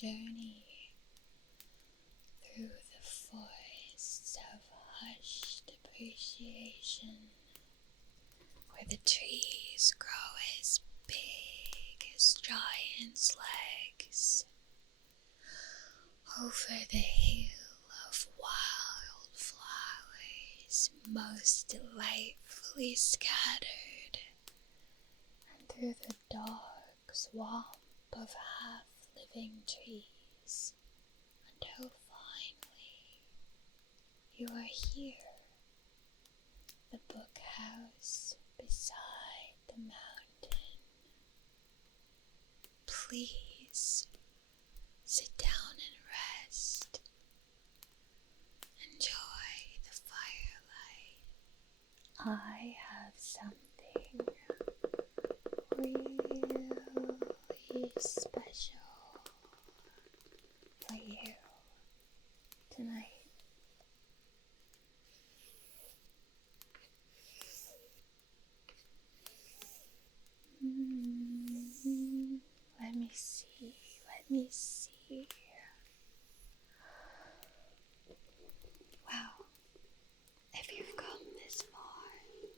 journey through the forests of hushed appreciation, where the trees grow as big as giants' legs, over the hill of wildflowers most delightfully scattered, and through the dark swamp of half-living trees, until finally you are here, the book house beside the mountain. Please sit down and rest. Enjoy the firelight. I have something really special for you tonight. Let me see. Wow, if you've come this far,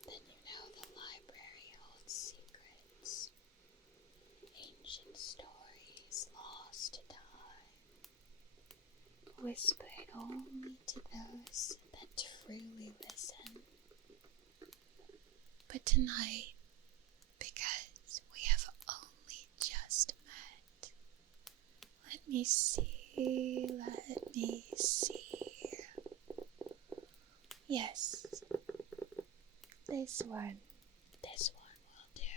then you know the library holds secrets, ancient stories lost to time, whispered only to those that truly listen. But tonight, because we have only just met, let me see. Yes, this one will do.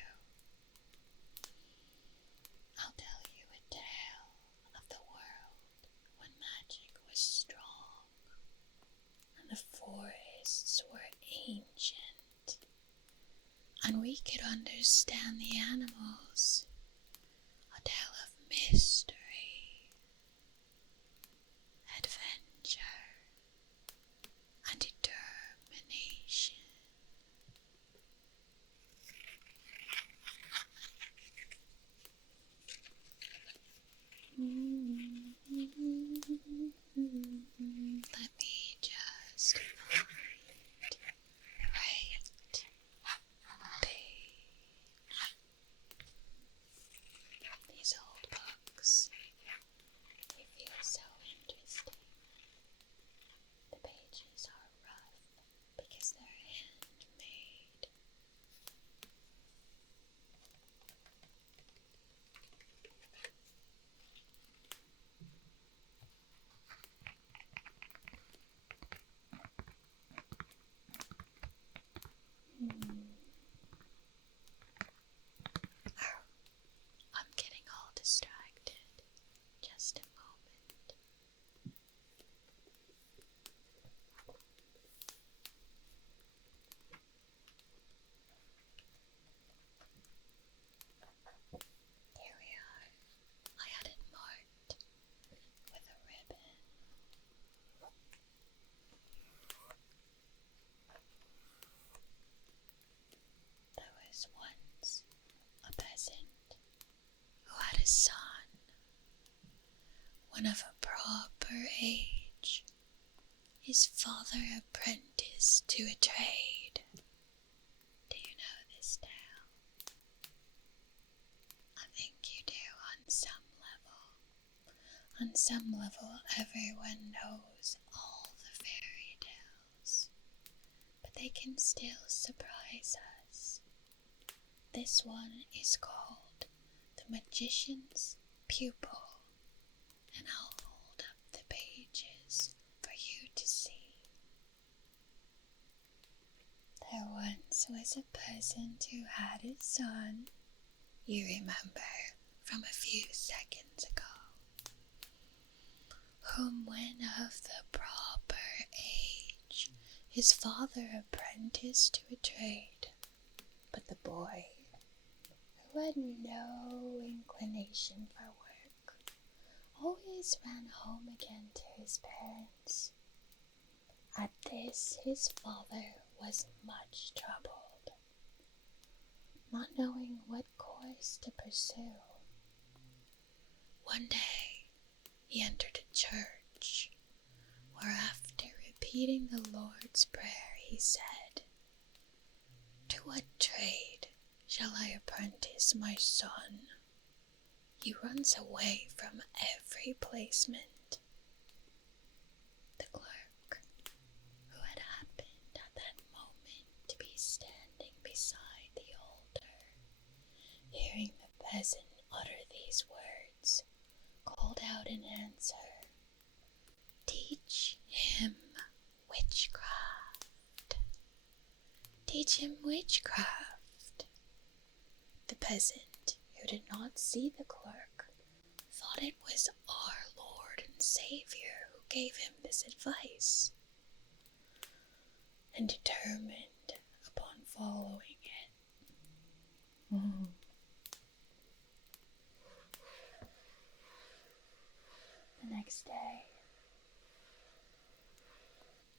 I'll tell you a tale of the world when magic was strong and the forests were ancient, and we could understand the animals. A tale of mystery, adventure, and determination. Let me just find the right page. These old books, they feel so interesting. The pages are rough because they're handmade. I'm getting all distracted. Just a moment. Here we are. I had it marked with a ribbon. There was once a peasant who had a son, one of a proper age. His father apprenticed to a trade. Do you know this tale? I think you do on some level. On some level, everyone knows all the fairy tales, but they can still surprise us. This one is called The Magician's Pupil, and I'll hold up the pages for you to see. There once was a peasant who had a son, you remember from a few seconds ago, whom when of the proper age his father apprenticed to a trade. But the boy, who had no inclination for work, always ran home again to his parents. At this his father was much troubled, not knowing what course to pursue. One day he entered a church, where after repeating the Lord's Prayer, he said, "To what trade shall I apprentice my son? He runs away from every placement." The clerk, who had happened at that moment to be standing beside the altar, hearing the peasant utter these words, called out in answer, "Teach him witchcraft. Teach him witchcraft." The peasant, who did not see the clerk, thought it was our Lord and Savior who gave him this advice, and determined upon following it. The next day,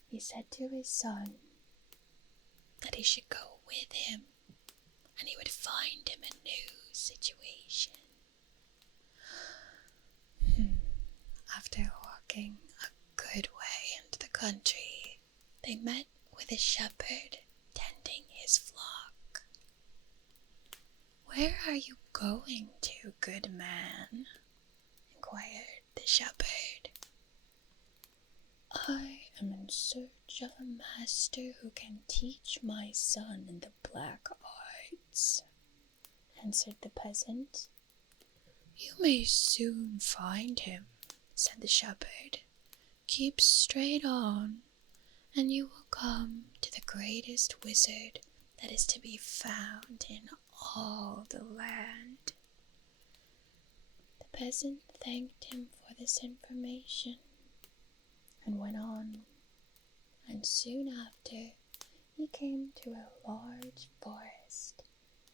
he said to his son that he should go with him, and he would find him a new situation. After walking a good way into the country, they met with a shepherd tending his flock. "Where are you going to, good man?" inquired the shepherd. "I am in search of a master who can teach my son the black arts," answered the peasant. "You may soon find him," said the shepherd. "Keep straight on, and you will come to the greatest wizard that is to be found in all the land." The peasant thanked him for this information and went on, and soon after he came to a large forest,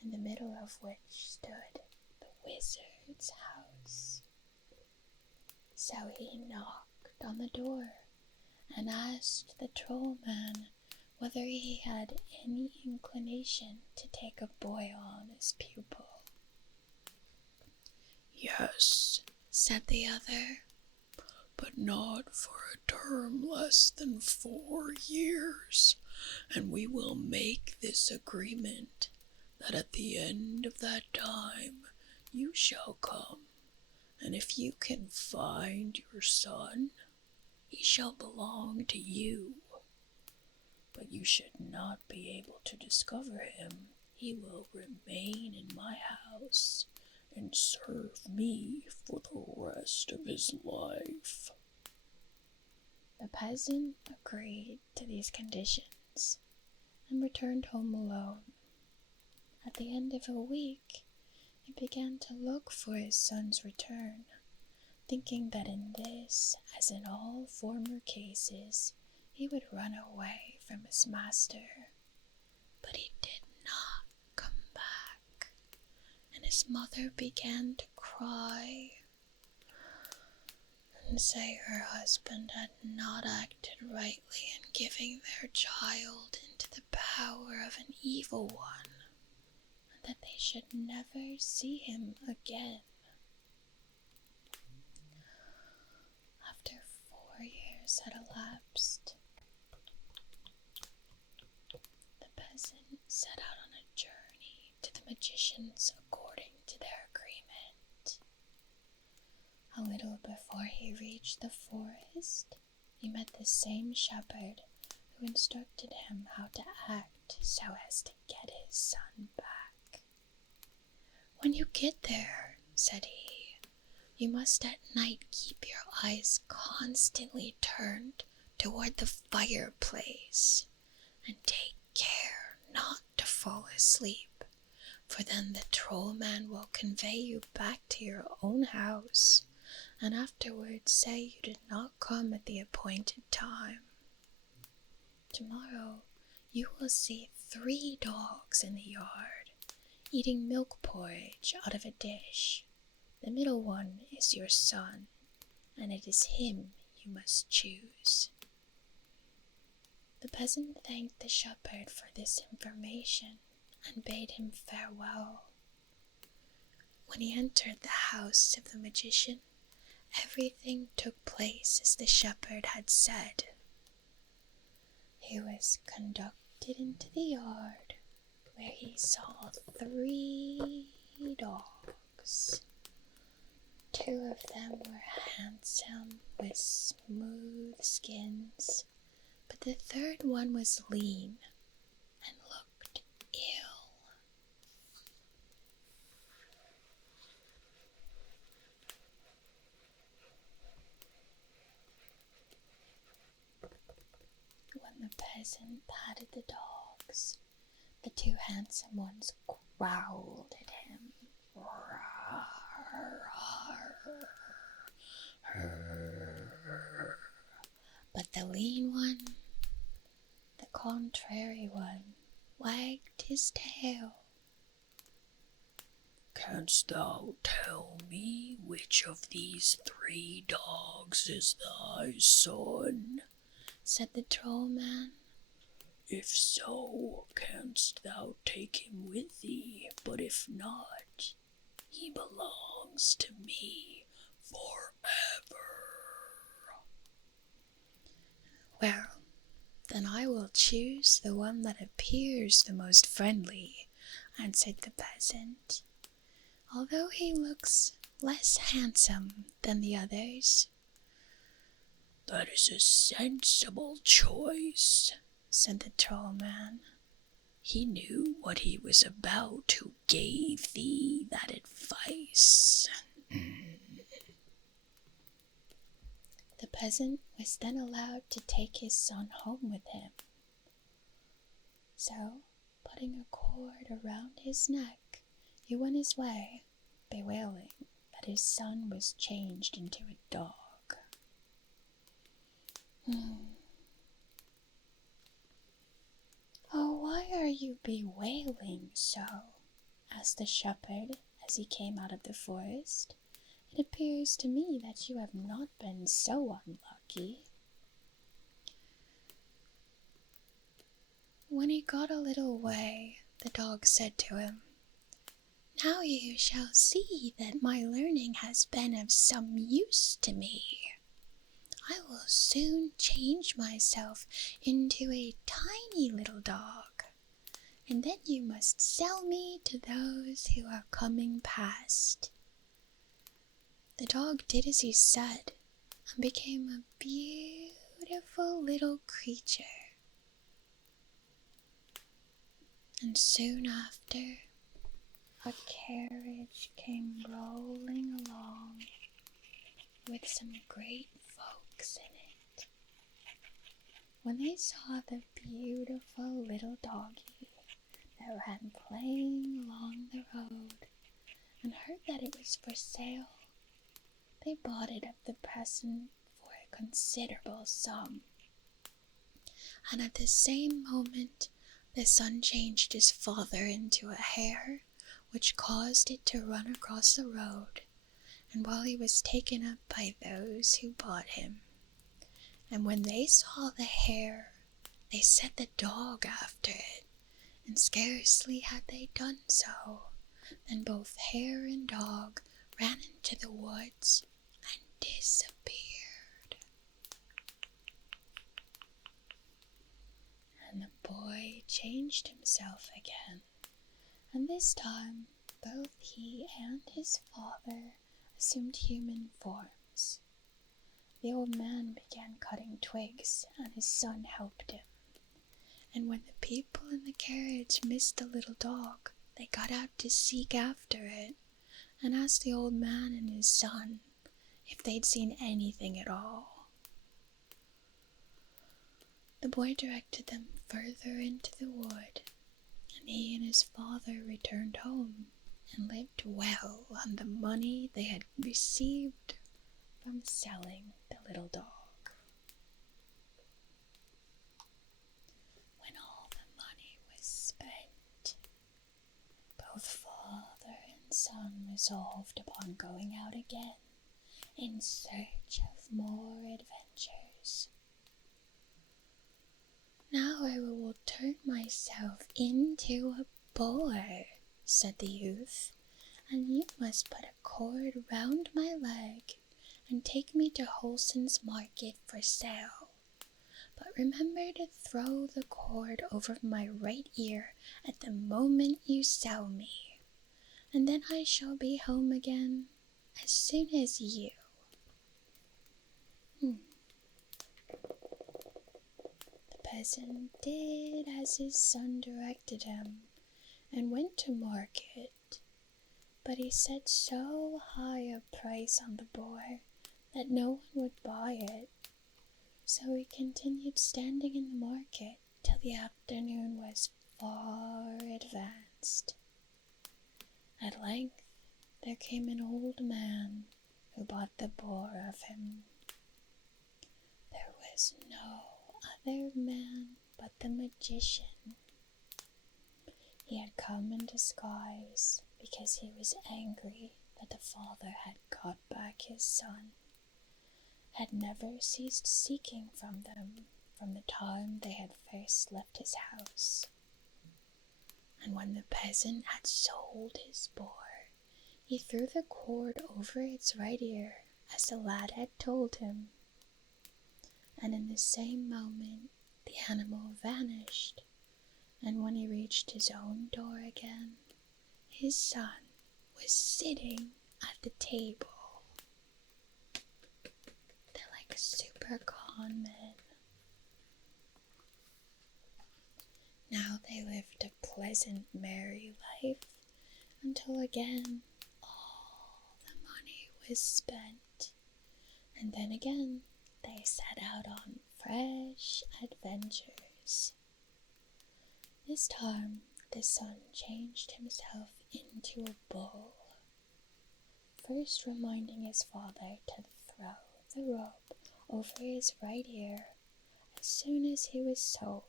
in the middle of which stood the wizard's house. So he knocked on the door and asked the troll man whether he had any inclination to take a boy on as pupil. "Yes," said the other, "but not for a term less than 4 years, and we will make this agreement that at the end of that time you shall come, and if you can find your son, he shall belong to you. But you should not be able to discover him. He will remain in my house and serve me for the rest of his life." The peasant agreed to these conditions and returned home alone. At the end of a week, he began to look for his son's return, thinking that in this, as in all former cases, he would run away from his master. But he did not come back, and his mother began to cry and say her husband had not acted rightly in giving their child into the power of an evil one, and that they should never see him again. After 4 years had elapsed, the peasant set out on a journey to the magicians according to their agreement. A little before he reached the forest, he met the same shepherd who instructed him how to act so as to get his son back. "When you get there," said he, "you must at night keep your eyes constantly turned toward the fireplace, and take care not to fall asleep, for then the troll man will convey you back to your own house, and afterwards say you did not come at the appointed time. Tomorrow you will see 3 dogs in the yard, eating milk porridge out of a dish. The middle one is your son, and it is him you must choose." The peasant thanked the shepherd for this information and bade him farewell. When he entered the house of the magician, everything took place as the shepherd had said. He was conducted into the yard, where he saw 3 dogs. 2 of them were handsome with smooth skins, but the third one was lean and looked ill. When the peasant patted the dogs, the 2 handsome ones growled at him. But the lean one, the contrary one, wagged his tail. "Canst thou tell me which of these 3 dogs is thy son?" said the troll man. "If so, canst thou take him with thee, but if not, he belongs to me forever." Well, then I will choose the one that appears the most friendly, answered the peasant, although he looks less handsome than the others. "That is a sensible choice," said the troll man. "He knew what he was about who gave thee that advice." The peasant was then allowed to take his son home with him. So, putting a cord around his neck, he went his way, bewailing that his son was changed into a dog. "Oh, why are you bewailing so?" asked the shepherd as he came out of the forest. "It appears to me that you have not been so unlucky." When he got a little way, the dog said to him, "Now you shall see that my learning has been of some use to me. I will soon change myself into a tiny little dog, and then you must sell me to those who are coming past." The dog did as he said and became a beautiful little creature. And soon after, a carriage came rolling along with some great folks in it. When they saw the beautiful little doggie that ran playing along the road and heard that it was for sale, they bought it of the peasant for a considerable sum. And at the same moment, the son changed his father into a hare, which caused it to run across the road, and while he was taken up by those who bought him. And when they saw the hare, they set the dog after it, and scarcely had they done so, than both hare and dog ran into the woods and disappeared. And the boy changed himself again, and this time both he and his father assumed human forms. The old man began cutting twigs, and his son helped him. And when the people in the carriage missed the little dog, they got out to seek after it, and asked the old man and his son if they'd seen anything at all. The boy directed them further into the wood, and he and his father returned home and lived well on the money they had received from selling the little dog. When all the money was spent, both father and son resolved upon going out again in search of more adventures. "Now I will turn myself into a boar," said the youth, "and you must put a cord round my leg and take me to Wholeson's market for sale. But remember to throw the cord over my right ear at the moment you sell me, and then I shall be home again as soon as you. The peasant did as his son directed him, and went to market, but he set so high a price on the boar that no one would buy it, so he continued standing in the market till the afternoon was far advanced. At length there came an old man who bought the boar of him. There was no other man but the magician. He had come in disguise because he was angry that the father had got back his son, had never ceased seeking from them from the time they had first left his house. And when the peasant had sold his boar, he threw the cord over its right ear as the lad had told him, and in the same moment the animal vanished, and when he reached his own door again, his son was sitting at the table. They're like super con men. Now they lived a pleasant, merry life until again all the money was spent, and then again they set out on fresh adventures. This time the son changed himself into a bull, first reminding his father to throw the rope over his right ear as soon as he was sold.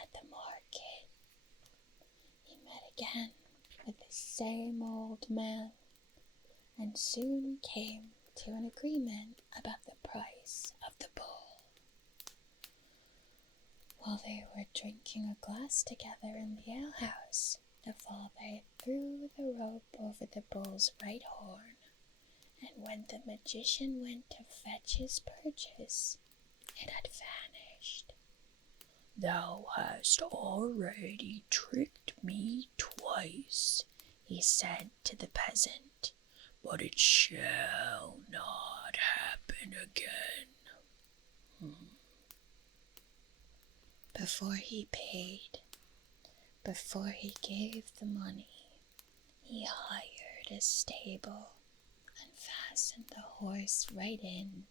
At the market, he met again with the same old man, and soon came to an agreement about the price of the bull. While they were drinking a glass together in the alehouse, the father threw the rope over the bull's right horn, and when the magician went to fetch his purchase, it had vanished. "Thou hast already tricked me twice," he said to the peasant, "but it shall not happen again." Before he paid, before he gave the money, he hired a stable and fastened the horse right in,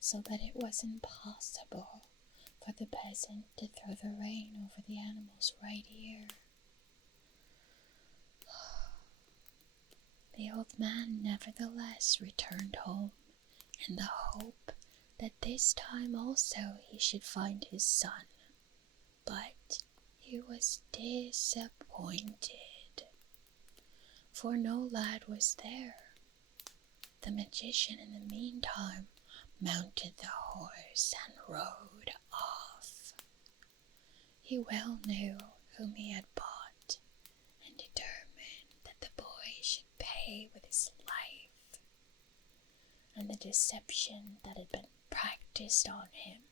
so that it was impossible for the peasant to throw the rein over the animal's right ear. The old man nevertheless returned home in the hope that this time also he should find his son, but he was disappointed, for no lad was there. The magician in the meantime mounted the horse and rode off. He well knew whom he had bought, and determined that the boy should pay with his life, and the deception that had been practiced on him.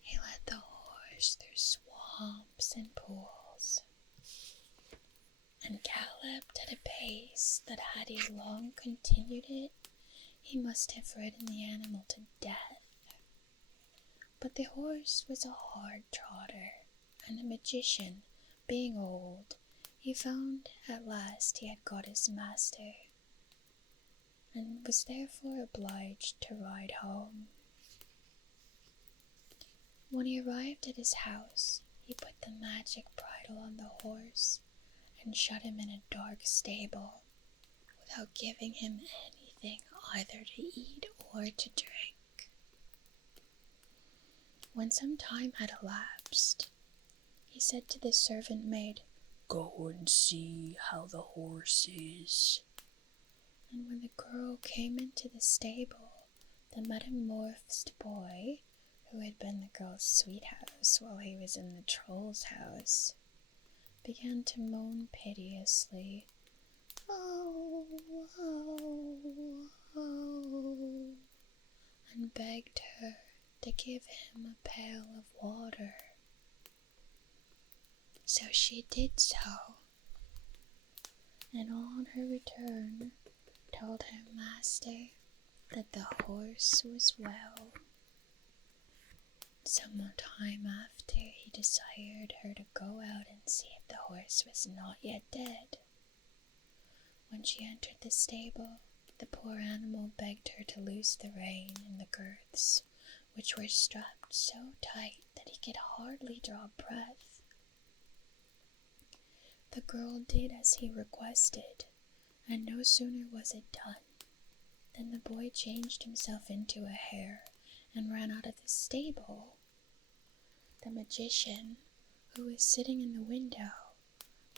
He led the horse through swamps and pools, and galloped at a pace that had he long continued it, he must have ridden the animal to death. But the horse was a hard trotter, and the magician, being old, he found at last he had got his master, and was therefore obliged to ride home. When he arrived at his house, he put the magic bridle on the horse and shut him in a dark stable, without giving him anything either to eat or to drink. When some time had elapsed, he said to the servant maid, "Go and see how the horse is." and when the girl came into the stable, the metamorphosed boy, who had been the girl's sweetheart while he was in the troll's house, began to moan piteously, oh, oh, oh, and begged her to give him a pail of water. So she did so, and on her return told her master that the horse was well. Some time after, he desired her to go out and see if the horse was not yet dead. When she entered the stable, the poor animal begged her to loose the rein in the girths, which were strapped so tight that he could hardly draw breath. The girl did as he requested, and no sooner was it done than the boy changed himself into a hare and ran out of the stable. The magician, who was sitting in the window,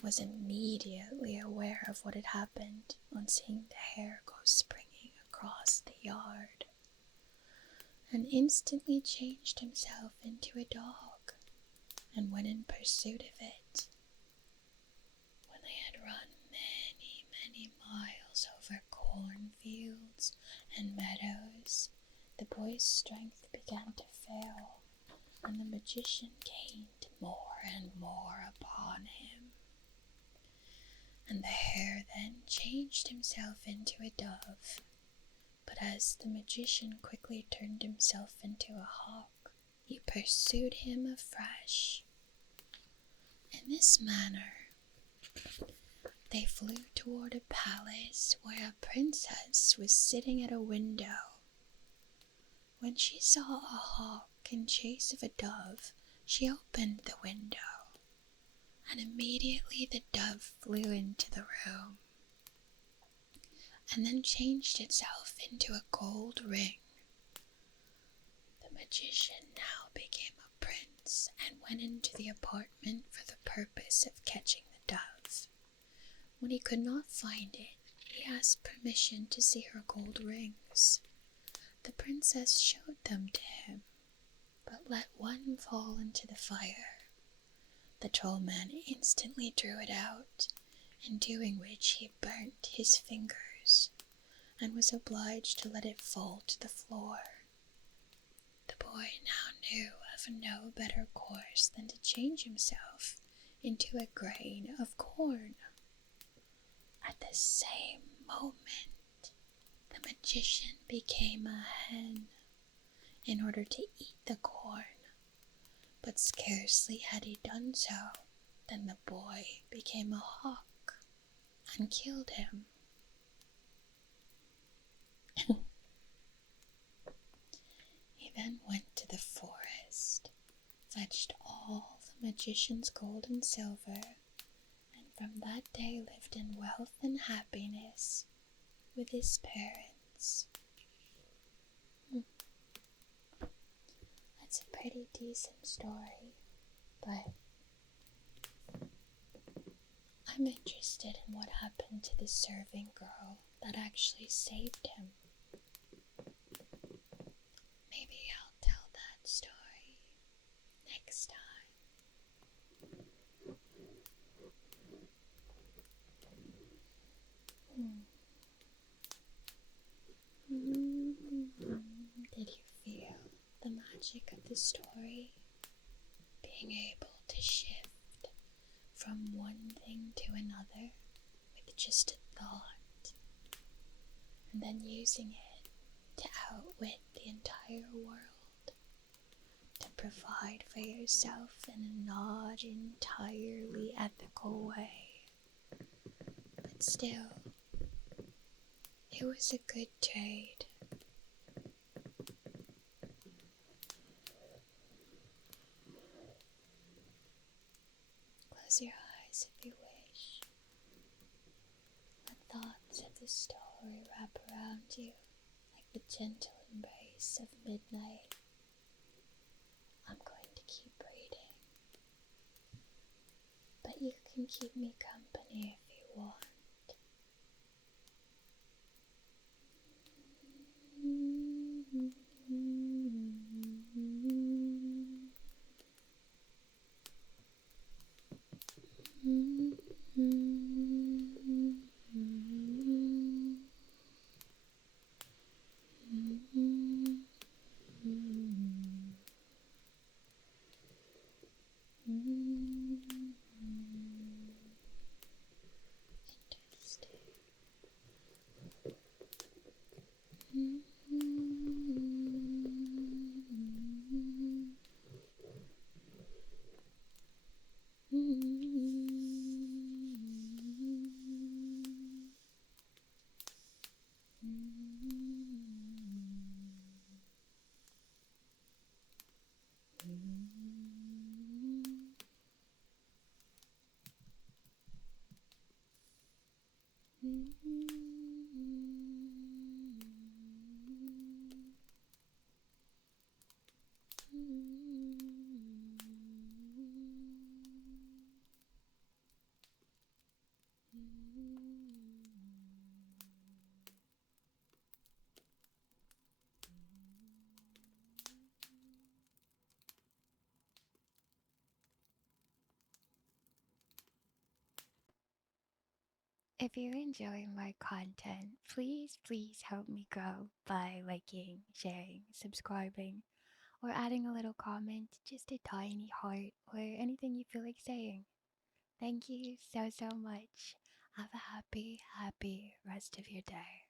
was immediately aware of what had happened on seeing the hare go springing across the yard, and instantly changed himself into a dog and went in pursuit of it. When they had run many, many miles over cornfields and meadows, the boy's strength began to fail, and the magician gained more and more upon him. And the hare then changed himself into a dove, but as the magician quickly turned himself into a hawk, he pursued him afresh. In this manner, they flew toward a palace where a princess was sitting at a window. When she saw a hawk in chase of a dove, she opened the window, and immediately the dove flew into the room, and then changed itself into a gold ring. The magician now became a prince and went into the apartment for the purpose of catching the dove. When he could not find it, he asked permission to see her gold rings. The princess showed them to him, but let one fall into the fire. The trollman instantly drew it out, in doing which he burnt his fingers, and was obliged to let it fall to the floor. The boy now knew of no better course than to change himself into a grain of corn. At the same moment, the magician became a hen, in order to eat the corn, but scarcely had he done so than the boy became a hawk and killed him. He then went to the forest, fetched all the magician's gold and silver, and from that day lived in wealth and happiness with his parents. That's a pretty decent story, but I'm interested in what happened to the serving girl that actually saved him. Maybe I'll tell that story next time. Did you feel the magic of the story? Being able to shift from one thing to another with just a thought, and then using it to outwit the entire world, to provide for yourself in a not entirely ethical way. But still, it was a good trade. Close your eyes if you wish. Let thoughts of the story wrap around you like the gentle embrace of midnight. I'm going to keep reading, but you can keep me company if you want. Interesting. If you're enjoying my content, please help me grow by liking, sharing, subscribing, or adding a little comment, just a tiny heart, or anything you feel like saying. Thank you so much. Have a happy rest of your day.